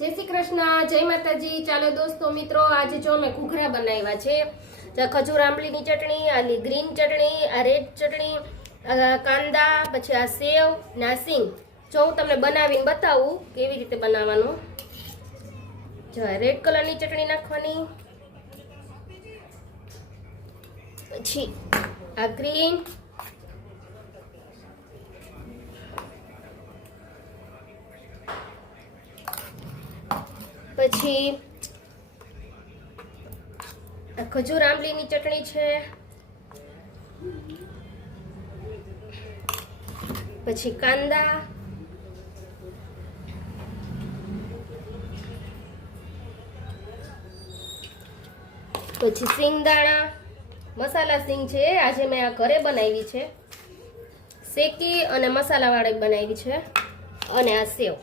જય શ્રી કૃષ્ણ, જય માતાજી। ચાલો દોસ્તો મિત્રો, આજે જો અમે ઘૂઘરા બનાવ્યા છે। ખજૂર આંબલીની ચટણી, આલી ગ્રીન ચટણી, આ રેડ ચટણી, કાંદા, પછી આ સેવ ને આ સિંગ। જો હું તમને બનાવીને બતાવું કેવી રીતે બનાવવાનું। જો રેડ કલરની ચટણી નાખવાની, પછી આ ગ્રીન, પછી ખજૂર આંબલીની ચટણી છે, પછી કાંદા, પછી સિંગદાણા, મસાલા સિંગ છે। આજે મેં આ ઘરે બનાવી છે, શેકી અને મસાલા વાળી બનાવી છે, અને આ સેવ।